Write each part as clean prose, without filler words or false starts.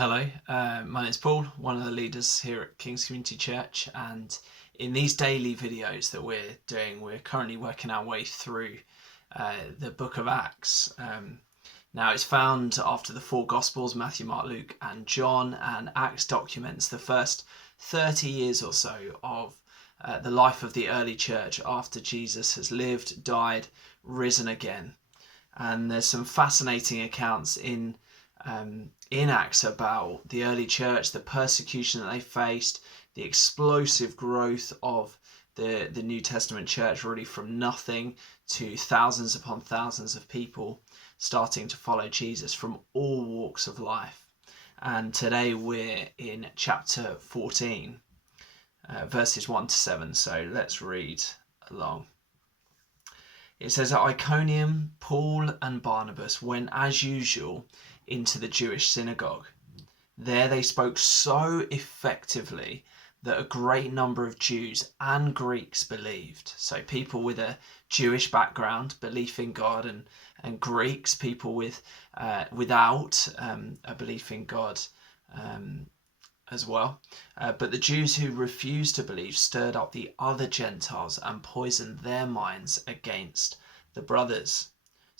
Hello, my name is Paul, one of the leaders here at King's Community Church, and in these daily videos that we're doing, we're currently working our way through the book of Acts. Now it's found after the four Gospels, Matthew, Mark, Luke and John, and Acts documents the first 30 years or so of the life of the early church after Jesus has lived, died, risen again. And there's some fascinating accounts in Acts about the early church, the persecution that they faced, the explosive growth of the New Testament church, really from nothing to thousands upon thousands of people starting to follow Jesus from all walks of life. And today we're in chapter 14, verses 1 to 7. So let's read along. It says, at Iconium, Paul and Barnabas went as usual into the Jewish synagogue. There they spoke so effectively that a great number of Jews and Greeks believed. So people with a Jewish background, belief in God, and Greeks, people with without a belief in God as well. But the Jews who refused to believe stirred up the other Gentiles and poisoned their minds against the brothers.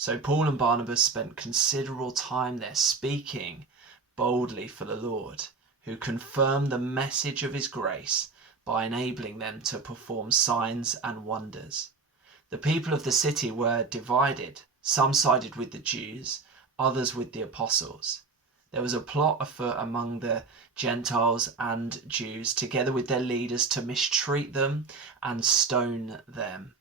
So Paul and Barnabas spent considerable time there speaking boldly for the Lord, who confirmed the message of his grace by enabling them to perform signs and wonders. The people of the city were divided. Some sided with the Jews, others with the apostles. There was a plot afoot among the Gentiles and Jews, together with their leaders, to mistreat them and stone them.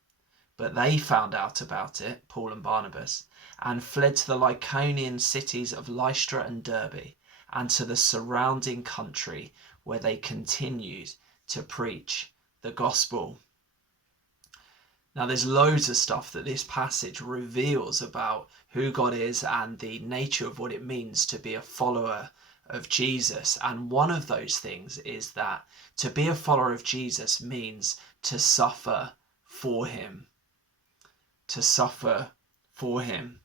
But they found out about it, Paul and Barnabas, and fled to the Lycaonian cities of Lystra and Derbe, and to the surrounding country, where they continued to preach the gospel. Now there's loads of stuff that this passage reveals about who God is and the nature of what it means to be a follower of Jesus. And one of those things is that to be a follower of Jesus means to suffer for him. To suffer for him.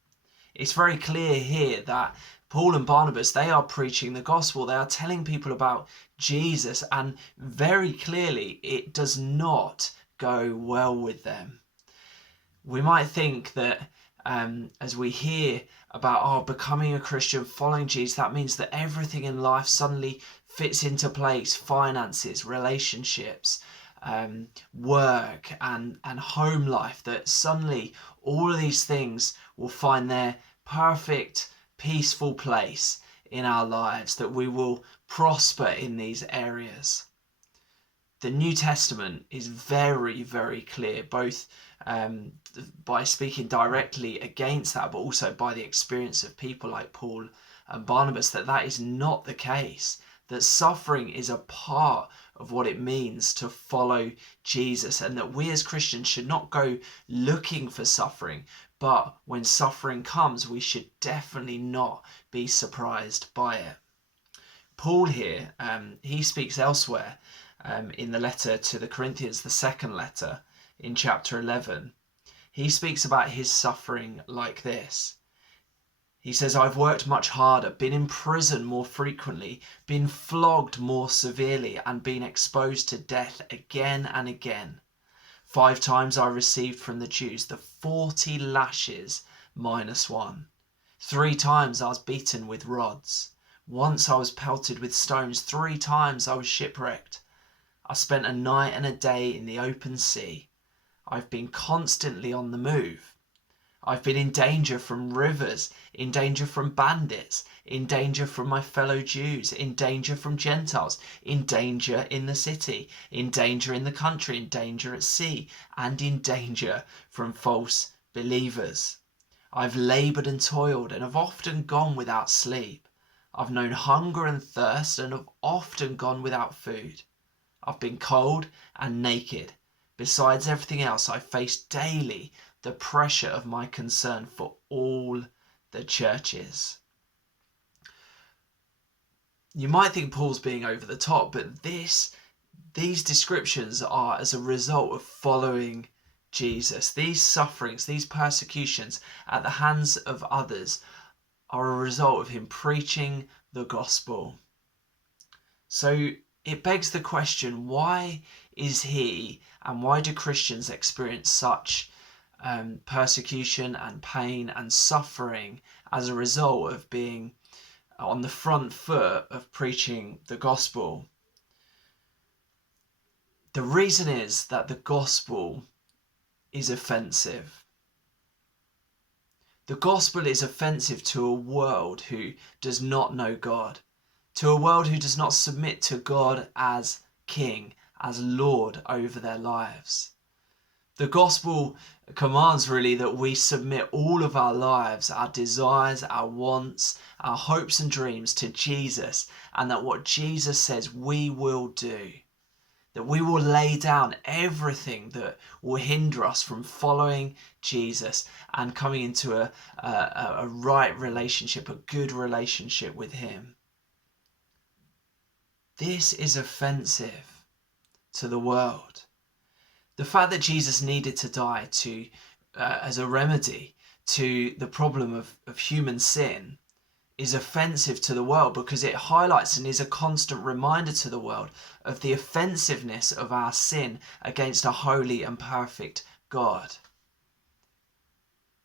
It's very clear here that Paul and Barnabas, they are preaching the gospel. They are telling people about Jesus, and very clearly it does not go well with them. We might think that as we hear about becoming a Christian, following Jesus, that means that everything in life suddenly fits into place: finances, relationships, work and home life, that suddenly all of these things will find their perfect, peaceful place in our lives, that we will prosper in these areas. The New Testament is very, very clear, both by speaking directly against that, but also by the experience of people like Paul and Barnabas, that is not the case, that suffering is a part of what it means to follow Jesus, and that we as Christians should not go looking for suffering, but when suffering comes, we should definitely not be surprised by it. Paul here, he speaks elsewhere in the letter to the Corinthians, the second letter, in chapter 11, he speaks about his suffering like this. He says, I've worked much harder, been in prison more frequently, been flogged more severely, and been exposed to death again and again. 5 times I received from the Jews the 40 lashes minus 1. 3 times I was beaten with rods. Once I was pelted with stones. 3 times I was shipwrecked. I spent a night and a day in the open sea. I've been constantly on the move. I've been in danger from rivers, in danger from bandits, in danger from my fellow Jews, in danger from Gentiles, in danger in the city, in danger in the country, in danger at sea, and in danger from false believers. I've laboured and toiled and have often gone without sleep. I've known hunger and thirst and have often gone without food. I've been cold and naked. Besides everything else, I face daily the pressure of my concern for all the churches. You might think Paul's being over the top, but these descriptions are as a result of following Jesus. These sufferings, these persecutions at the hands of others are a result of him preaching the gospel. So it begs the question, why is he and why do Christians experience such persecution and pain and suffering as a result of being on the front foot of preaching the gospel? The reason is that the gospel is offensive. The gospel is offensive to a world who does not know God, to a world who does not submit to God as King, as Lord over their lives. The gospel commands really that we submit all of our lives, our desires, our wants, our hopes and dreams to Jesus, and that what Jesus says we will do. That we will lay down everything that will hinder us from following Jesus and coming into a right relationship, a good relationship with him. This is offensive to the world. The fact that Jesus needed to die as a remedy to the problem of human sin is offensive to the world because it highlights and is a constant reminder to the world of the offensiveness of our sin against a holy and perfect God.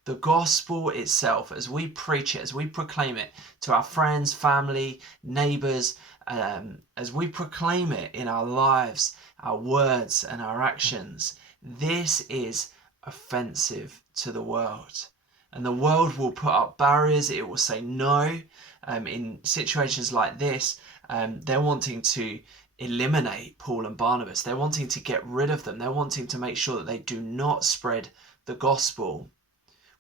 The gospel itself, as we preach it, as we proclaim it to our friends, family, neighbours, as we proclaim it in our lives, our words and our actions, this is offensive to the world. And the world will put up barriers, it will say no. In situations like this, they're wanting to eliminate Paul and Barnabas. They're wanting to get rid of them. They're wanting to make sure that they do not spread the gospel.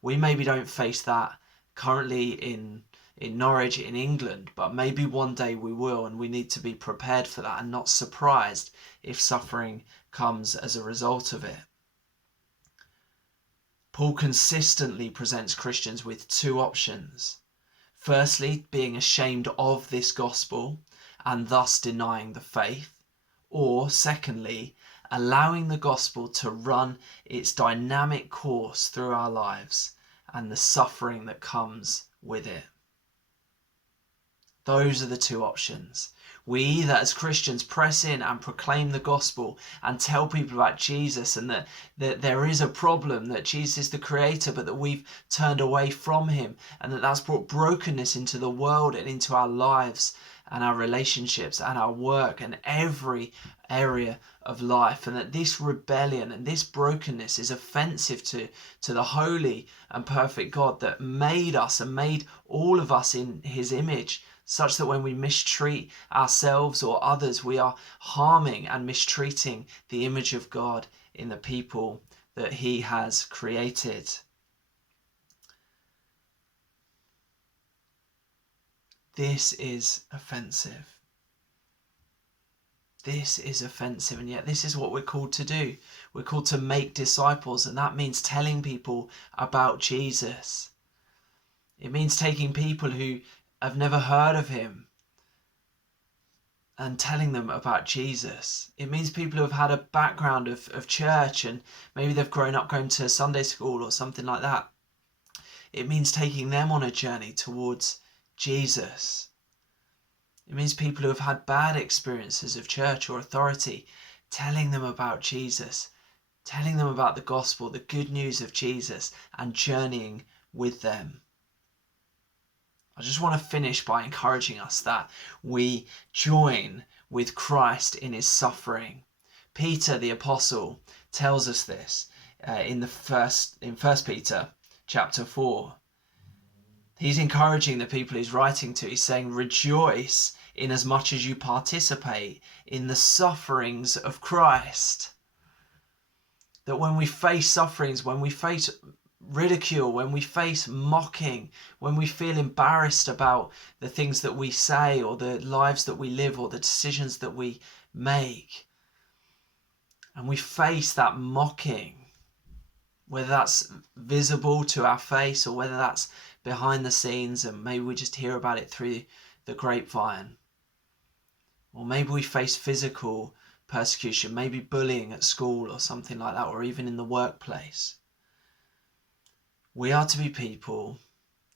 We maybe don't face that currently in Norwich, in England, but maybe one day we will, and we need to be prepared for that and not surprised if suffering comes as a result of it. Paul consistently presents Christians with two options. Firstly, being ashamed of this gospel and thus denying the faith. Or secondly, allowing the gospel to run its dynamic course through our lives and the suffering that comes with it. Those are the two options. We either as Christians press in and proclaim the gospel and tell people about Jesus and that there is a problem, that Jesus is the creator, but that we've turned away from him and that's brought brokenness into the world and into our lives and our relationships and our work and every area of life, and that this rebellion and this brokenness is offensive to the holy and perfect God that made us and made all of us in his image, such that when we mistreat ourselves or others, we are harming and mistreating the image of God in the people that he has created. This is offensive. This is offensive, and yet this is what we're called to do. We're called to make disciples, and that means telling people about Jesus. It means taking people who have never heard of him and telling them about Jesus. It means people who have had a background of church and maybe they've grown up going to Sunday school or something like that. It means taking them on a journey towards Jesus. It means people who have had bad experiences of church or authority, telling them about Jesus, telling them about the gospel, the good news of Jesus, and journeying with them. I just want to finish by encouraging us that we join with Christ in his suffering. Peter the apostle tells us this in 1 Peter chapter 4. He's encouraging the people he's writing to. He's saying, rejoice in as much as you participate in the sufferings of Christ. That when we face sufferings, when we face ridicule, when we face mocking, when we feel embarrassed about the things that we say or the lives that we live or the decisions that we make, and we face that mocking, whether that's visible to our face or whether that's behind the scenes and maybe we just hear about it through the grapevine, or maybe we face physical persecution, maybe bullying at school or something like that, or even in the workplace. We are to be people,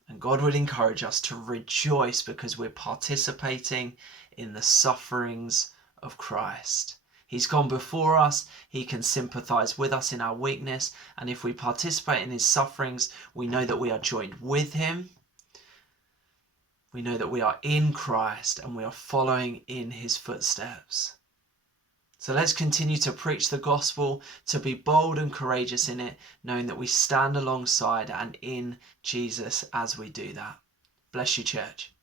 and God would encourage us to rejoice because we're participating in the sufferings of Christ. He's gone before us. He can sympathize with us in our weakness. And if we participate in his sufferings, we know that we are joined with him. We know that we are in Christ and we are following in his footsteps. So let's continue to preach the gospel, to be bold and courageous in it, knowing that we stand alongside and in Jesus as we do that. Bless you, church.